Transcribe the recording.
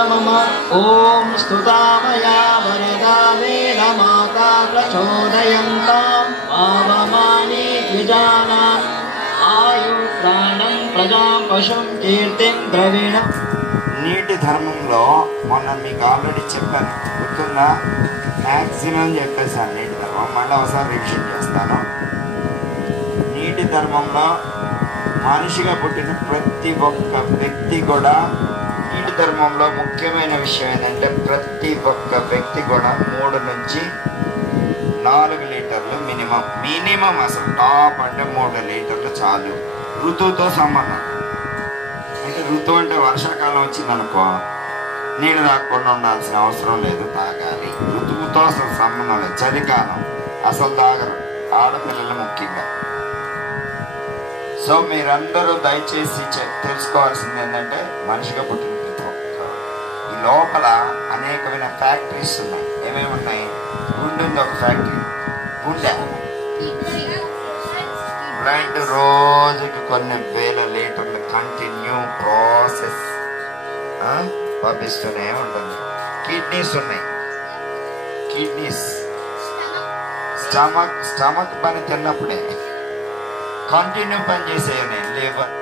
मम ओम स्तुतामया वरदा वेद माता प्रचोदयन्तां पावमानि द्विजाना ఆయు ప్రాణం ప్రజా పశుం కీర్తిం ద్రవిణ. నీటి ధర్మంలో మొన్న మీకు ఆల్రెడీ చెప్పాను, గుర్తుందా? మ్యాక్సిమం చెప్పేసాను నీటి ధర్మం, మళ్ళీ ఒకసారి రివిజన్ చేస్తాను. నీటి ధర్మంలో మనిషిగా పుట్టిన ప్రతి ఒక్క వ్యక్తి కూడా, నీటి ధర్మంలో ముఖ్యమైన విషయం ఏంటంటే ప్రతి ఒక్క వ్యక్తి కూడా 3 నుంచి 4 లీటర్లు మినిమం అసలు టాప్ అంటే 3 లీటర్లు చాలు. ఋతువుతో సంబంధం అంటే ఋతువు అంటే వర్షాకాలం వచ్చిందనుకో నీళ్ళు తాగకుండా ఉండాల్సిన అవసరం లేదు, తాగాలి. ఋతువుతో అసలు సంబంధం లేదు. చలికాలం అసలు తాగరు, ఆడపిల్లలు ముఖ్యంగా. సో మీరందరూ దయచేసి తెలుసుకోవాల్సింది ఏంటంటే మనిషిగా పుట్టిన ప్రతి ఒక్క ఈ లోపల అనేకమైన ఫ్యాక్టరీస్ ఉన్నాయి. ఏమేమి ఉన్నాయి? గుండె ఉంది, ఒక ఫ్యాక్టరీ గుండె. బ్లడ్ రోజుకి కొన్ని వేల లీటర్లు కంటిన్యూ ప్రాసెస్ పంపిస్తూనే ఉంటుంది. కిడ్నీస్ ఉన్నాయి, కిడ్నీస్ స్టమక్ పని తిన్నప్పుడే కంటిన్యూ పని చేసేవి. లివర్